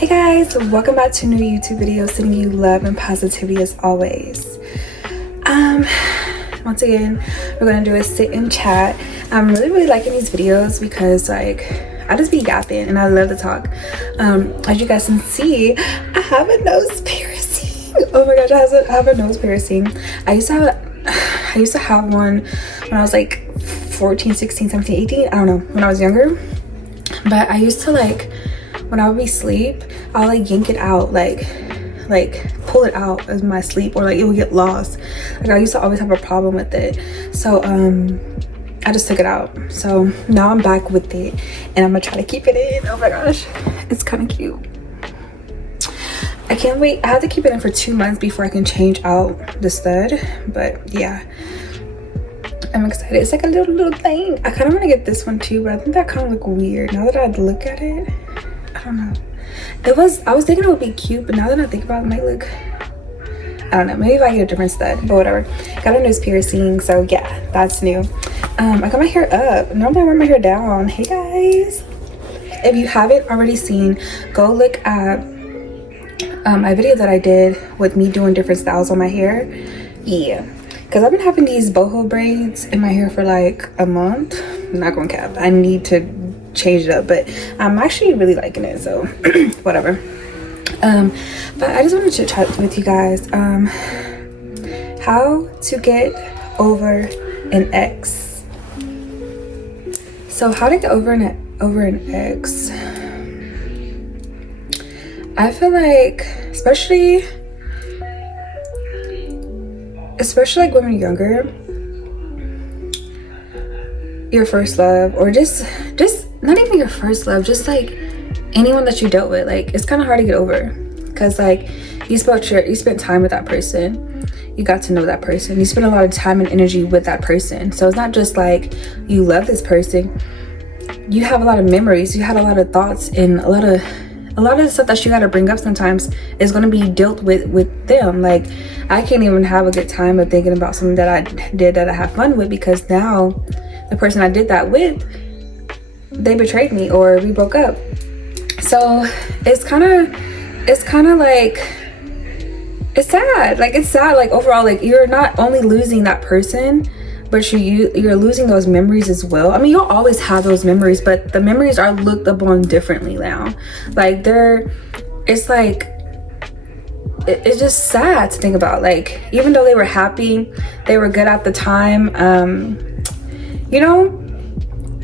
Hey guys, welcome back to a new YouTube video, sending you love and positivity as always. Once again, we're gonna do a sit and chat. I'm really liking these videos because like I just be yapping and I love to talk. As you guys can see, I have a nose piercing. Oh my gosh, I have a nose piercing. I used to have one when I was like 14, 16, 17, 18, I don't know, when I was younger. But I used to like, when I would be asleep, I'll like yank it out, like pull it out of my sleep, or like it would get lost. Like I used to always have a problem with it. So I just took it out. So now I'm back with it and I'm gonna try to keep it in. Oh my gosh, it's kind of cute. I can't wait. I have to keep it in for 2 months before I can change out the stud. But yeah, I'm excited. It's like a little thing. I kind of want to get this one too, but I think that kind of look weird now that I look at it. I don't know. I was thinking it would be cute, but now that I think about it, it might look, I don't know, maybe if I get a different stud, but whatever. Got a nose piercing, so yeah, that's new. I got my hair up. Normally I wear my hair down. Hey guys, if you haven't already seen, go look at my video that I did with me doing different styles on my hair. Yeah, because I've been having these boho braids in my hair for like a month. I'm not gonna cap, I need to change it up, but I'm actually really liking it, so whatever. But I just wanted to chat with you guys how to get over an ex. So how to get over an ex. I feel like especially like when you're younger, your first love, or just not even your first love, just like anyone that you dealt with, like it's kind of hard to get over, because like you spent time with that person, you got to know that person, you spent a lot of time and energy with that person. So it's not just like you love this person, you have a lot of memories, you had a lot of thoughts, and a lot of the stuff that you got to bring up sometimes is going to be dealt with them. Like I can't even have a good time of thinking about something that I did that I have fun with, because now the person I did that with, they betrayed me or we broke up. So it's kind of like, it's sad. Like it's sad, like overall, like you're not only losing that person, but you're losing those memories as well. I mean, you'll always have those memories, but the memories are looked upon differently now. Like it's like, it's just sad to think about. Like even though they were happy, they were good at the time, you know,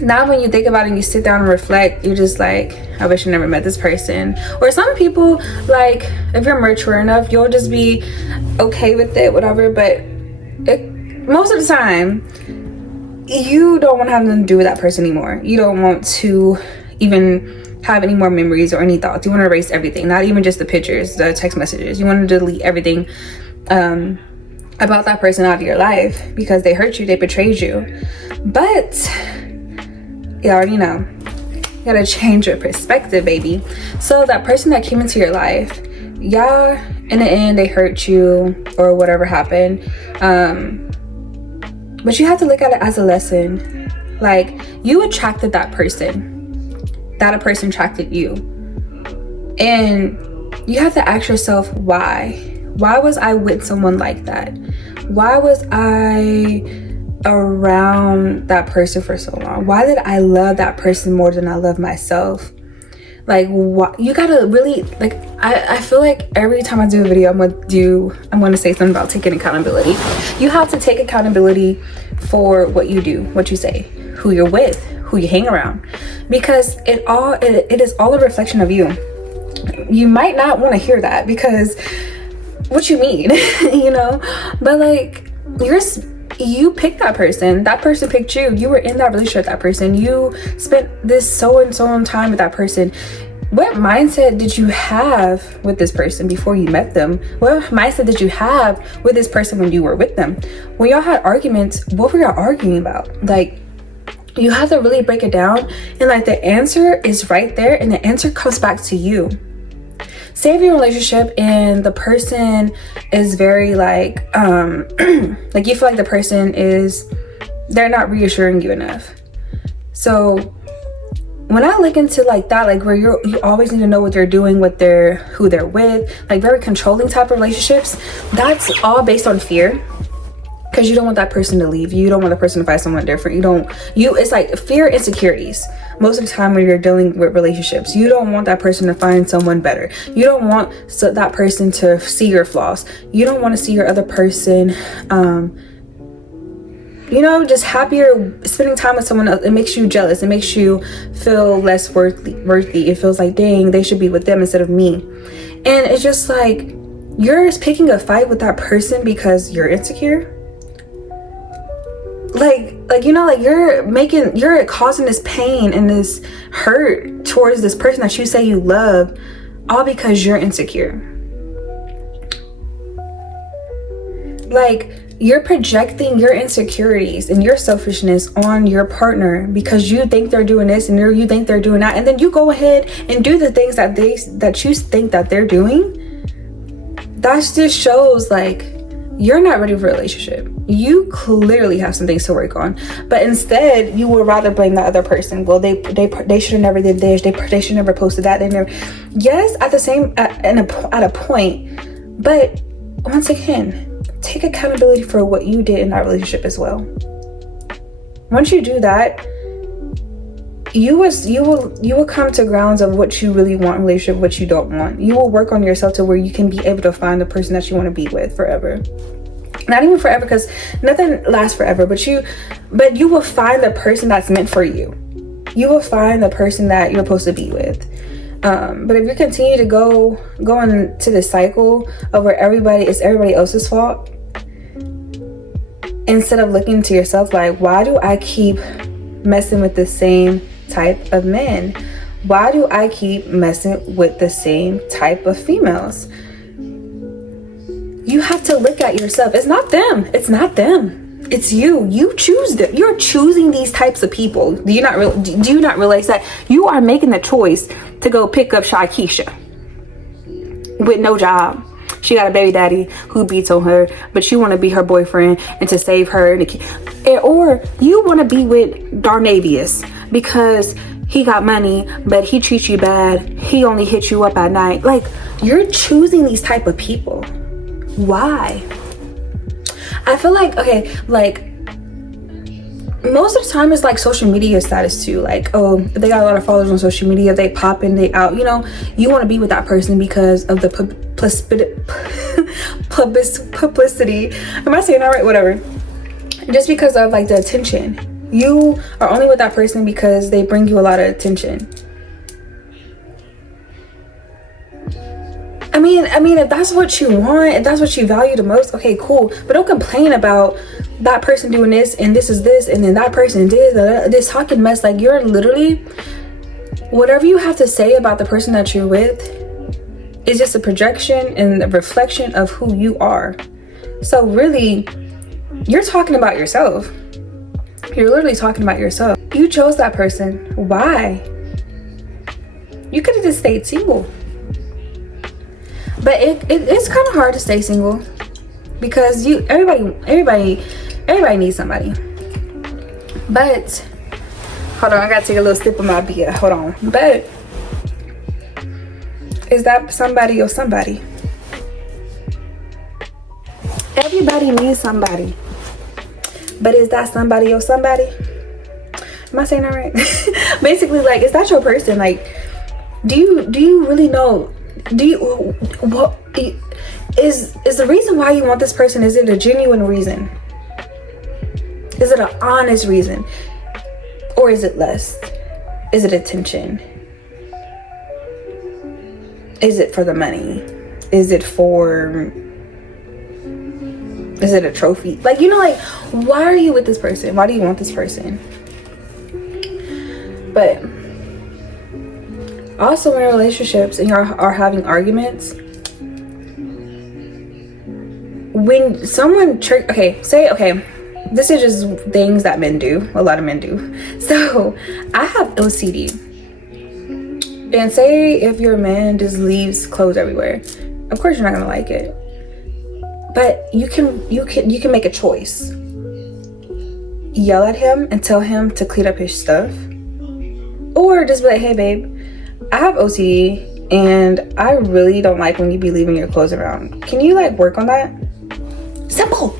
now when you think about it and you sit down and reflect, you're just like, I wish I never met this person. Or some people, like if you're mature enough, you'll just be okay with it, whatever. But most of the time, you don't want to have nothing to do with that person anymore. You don't want to even have any more memories or any thoughts. You want to erase everything, not even just the pictures, the text messages. You want to delete everything about that person out of your life, because they hurt you, they betrayed you. But you already know, you gotta change your perspective, baby. So that person that came into your life, yeah, in the end they hurt you or whatever happened, but you have to look at it as a lesson. Like you attracted that person, that a person attracted you, and you have to ask yourself, why was I with someone like that? Why was I around that person for so long? Why did I love that person more than I love myself? Like what, you gotta really, like I feel like every time I do a video, I'm gonna say something about taking accountability. You have to take accountability for what you do, what you say, who you're with, who you hang around, because it is all a reflection of you. You might not want to hear that, because what you mean? You know, but like you picked that person picked you. You were in that relationship with that person. You spent this so and so long time with that person. What mindset did you have with this person before you met them? What mindset did you have with this person when you were with them? When y'all had arguments, what were y'all arguing about? Like you have to really break it down, and like the answer is right there, and the answer comes back to you. Say if you're in a relationship and the person is very like like you feel like the person they're not reassuring you enough. So when I look into like that, like where you always need to know what they're doing, who they're with, like very controlling type of relationships, that's all based on fear. Because you don't want that person to leave you. You don't want the person to find someone different. It's like fear, insecurities. Most of the time when you're dealing with relationships, you don't want that person to find someone better. You don't want that person to see your flaws. You don't want to see your other person, just happier spending time with someone else. It makes you jealous. It makes you feel less worthy. It feels like, dang, they should be with them instead of me. And it's just like, you're picking a fight with that person because you're insecure. You're causing this pain and this hurt towards this person that you say you love, all because you're insecure. Like, you're projecting your insecurities and your selfishness on your partner because you think they're doing this and you think they're doing that, and then you go ahead and do the things that you think that they're doing. That just shows like you're not ready for a relationship. You clearly have some things to work on, but instead you would rather blame that other person. Well, they should have never did this. They should never posted that. They never. Yes, at a point, but once again, take accountability for what you did in that relationship as well. Once you do that, you will come to grounds of what you really want in a relationship, what you don't want. You will work on yourself to where you can be able to find the person that you want to be with forever. Not even forever, because nothing lasts forever, but you will find the person that's meant for you. You will find the person that you're supposed to be with. But if you continue to go into this cycle of where it's everybody else's fault, instead of looking to yourself like, why do I keep messing with the same type of men? Why do I keep messing with the same type of females? You have to look at yourself. It's not them. It's you. You choose them. You're choosing these types of people. Do you not realize that you are making the choice to go pick up Shakisha with no job? She got a baby daddy who beats on her, but you want to be her boyfriend and to save her. Or you want to be with Darnavius because he got money, but he treats you bad. He only hits you up at night. Like, you're choosing these type of people. Why? I feel like, most of the time it's like social media status too. Like, oh, if they got a lot of followers on social media, they pop in, they out. You want to be with that person because of the publicity. Am I saying that right? Whatever. Just because of like the attention. You are only with that person because they bring you a lot of attention. I mean, if that's what you want, if that's what you value the most, okay, cool. But don't complain about that person doing this and this is this and then that person did this talking mess. Like, you're literally, whatever you have to say about the person that you're with is just a projection and a reflection of who you are. So really, you're talking about yourself. You're literally talking about yourself. You chose that person. Why? You could have just stayed single. But it's kind of hard to stay single because everybody needs somebody. But hold on, I gotta take a little sip of my beer. Hold on. But is that somebody your somebody? Everybody needs somebody. But is that somebody your somebody? Am I saying that right? Basically, like, is that your person? Like, do you really know? What is the reason why you want this person? Is it a genuine reason? Is it an honest reason? Or is it lust? Is it attention? Is it for the money? Is it a trophy? Like, why are you with this person? Why do you want this person? But also in relationships and you are having arguments, when someone this is just things that men do, a lot of men do. So I have OCD, and say if your man just leaves clothes everywhere, of course you're not gonna like it, but you can make a choice. Yell at him and tell him to clean up his stuff, Or just be like, hey babe, I have OCD and I really don't like when you be leaving your clothes around. Can you like work on that? Simple.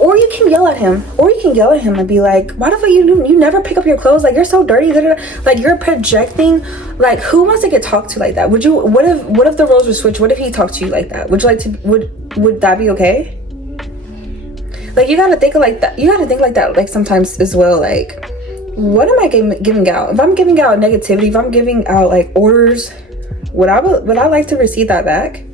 Or you can yell at him. And be like, why the fuck you never pick up your clothes? Like, you're so dirty. Like, you're projecting. Like, who wants to get talked to like that? What if the roles were switched? What if he talked to you like that? Would you like to, would that be okay? Like, you gotta think like that. You gotta think like that, like, sometimes as well. Like, what am I giving out? If I'm giving out negativity, if I'm giving out like orders, would I like to receive that back?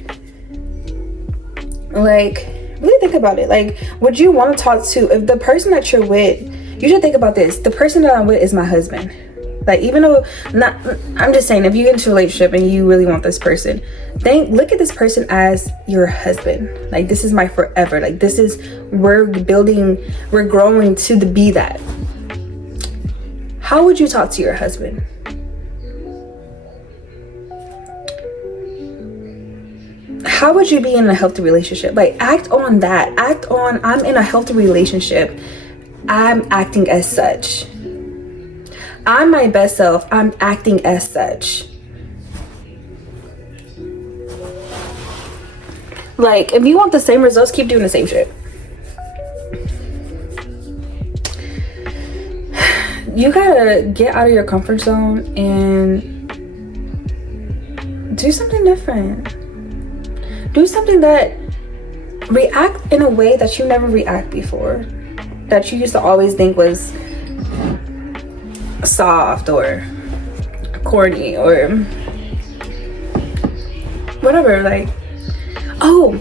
Like, really think about it. Like, would you want to talk to, if the person that you're with, you should think about this, the person that I'm with is my husband. Like, even though I'm just saying, if you get into a relationship and you really want this person, look at this person as your husband. Like, this is my forever. Like, this is, we're growing to be that. How would you talk to your husband? How would you be in a healthy relationship? Like, act on that. Act on, I'm in a healthy relationship. I'm acting as such. I'm my best self. I'm acting as such. Like, if you want the same results, keep doing the same shit. You gotta get out of your comfort zone and do something different. Do something that react in a way that you never react before, that you used to always think was soft or corny or whatever. Like, oh,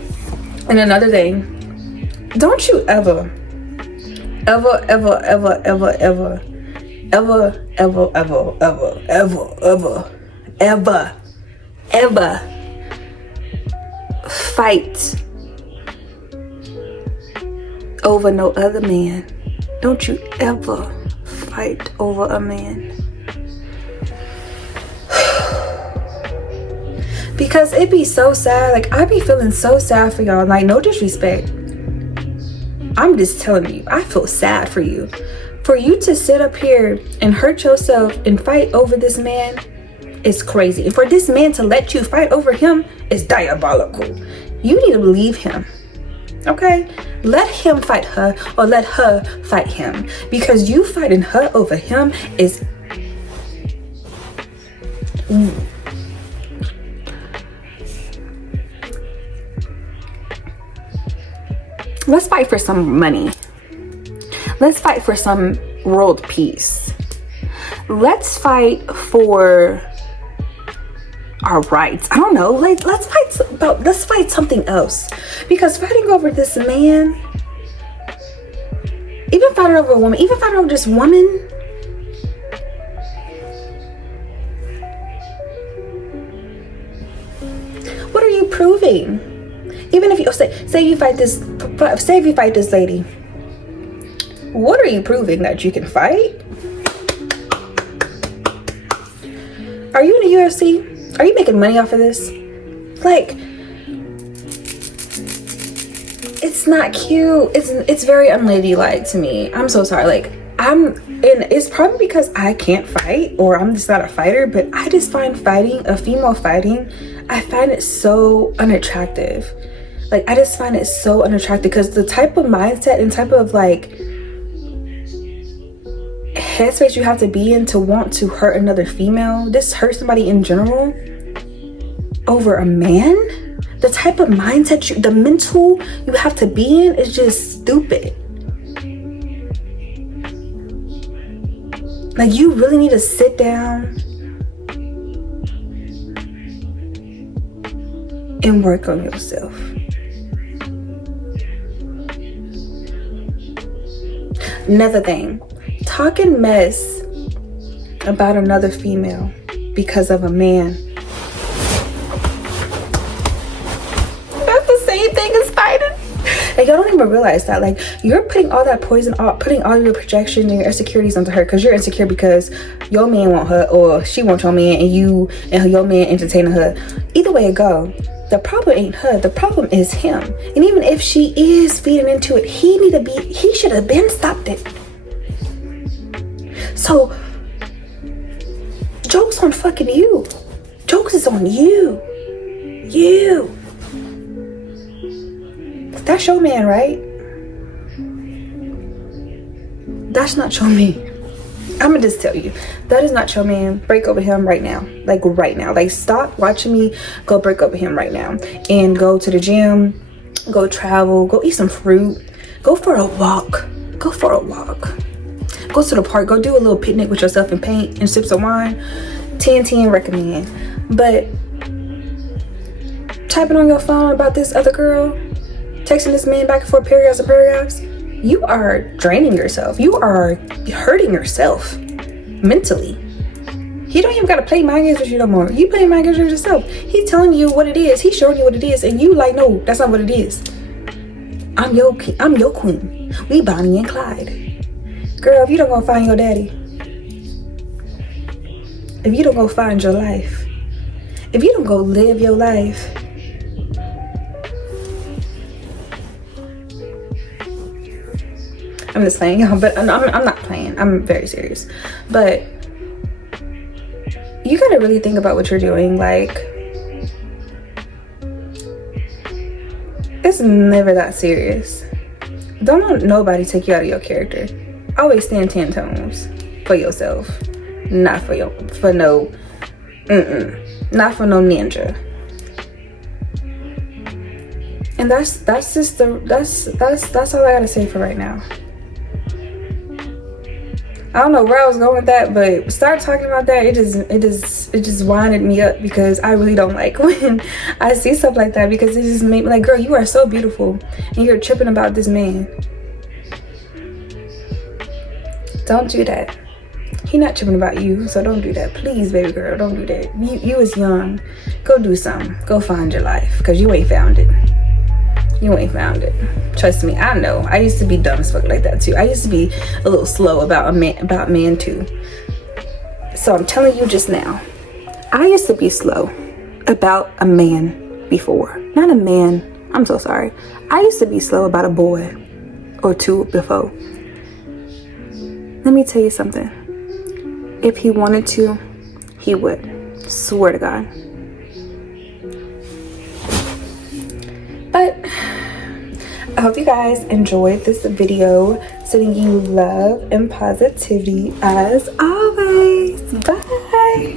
and another thing, don't you ever fight over no other man. Don't you ever fight over a man. Because it be so sad. Like, I be feeling so sad for y'all. Like, no disrespect, I'm just telling you, I feel sad for you. For you to sit up here and hurt yourself and fight over this man is crazy. And for this man to let you fight over him is diabolical. You need to leave him. Okay? Let him fight her or let her fight him. Because you fighting her over him is... Let's fight for some money. Let's fight for some world peace. Let's fight for our rights. I don't know. Like, let's fight something else. Because fighting over this man, even fighting over a woman, even fighting over this woman, what are you proving? Even if you say you fight this lady, what are you proving? That you can fight? Are you in the UFC? Are you making money off of this? Like, it's not cute. It's very unladylike to me. I'm so sorry. Like, it's probably because I can't fight or I'm just not a fighter, but I just find a female fighting, I find it so unattractive. Like, I just find it so unattractive because the type of mindset and type of like headspace you have to be in to want to hurt another female, just hurt somebody in general over a man, the type of mindset, the mental you have to be in is just stupid. Like, you really need to sit down and work on yourself. Another thing, talking mess about another female because of a man. That's the same thing as fighting. Like, y'all don't even realize that. Like, you're putting all that poison, putting all your projections and your insecurities onto her because you're insecure because your man want her or she wants your man and you and your man entertaining her. Either way it go, the problem ain't her. The problem is him. And even if she is feeding into it, he should have been stopped it. So Joke's on fucking you. Jokes is on you. You. That's your man, right? That's not your man. I'm gonna just tell you, that is not your man. Break up with him right now. Like right now. Like stop watching me. Go break up with him right now. And go to the gym. Go travel. Go eat some fruit. Go for a walk. Go for a walk. Go to the park. Go do a little picnic with yourself and paint and sip some wine. 10/10 recommend. But typing on your phone about this other girl, texting this man back and forth paragraphs and paragraphs, you are draining yourself. You are hurting yourself mentally. He don't even gotta play mind games with you no more. You play mind games with yourself. He's telling you what it is. He's showing you what it is, and you like, no, that's not what it is. I'm your queen. We Bonnie and Clyde. Girl, if you don't go find your daddy, if you don't go find your life, if you don't go live your life, I'm just playing, y'all, but I'm not playing. I'm very serious. But you gotta really think about what you're doing. Like, it's never that serious. Don't let nobody take you out of your character. Always stand 10 toes for yourself. Not for no not for no ninja. And that's all I gotta say for right now. I don't know where I was going with that, but start talking about that. It just winded me up, because I really don't like when I see stuff like that, because it just made me like, girl, you are so beautiful and you're tripping about this man. Don't do that. He not tripping about you, so don't do that. Please, baby girl, don't do that. You was young. Go do something. Go find your life, because you ain't found it. You ain't found it. Trust me, I know. I used to be dumb as fuck like that too. I used to be a little slow about men too. So I'm telling you just now, I used to be slow about a man before. Not a man. I'm so sorry. I used to be slow about a boy or two before. Let me tell you something. If he wanted to, he would. Swear to God. But I hope you guys enjoyed this video. Sending you love and positivity as always. Bye.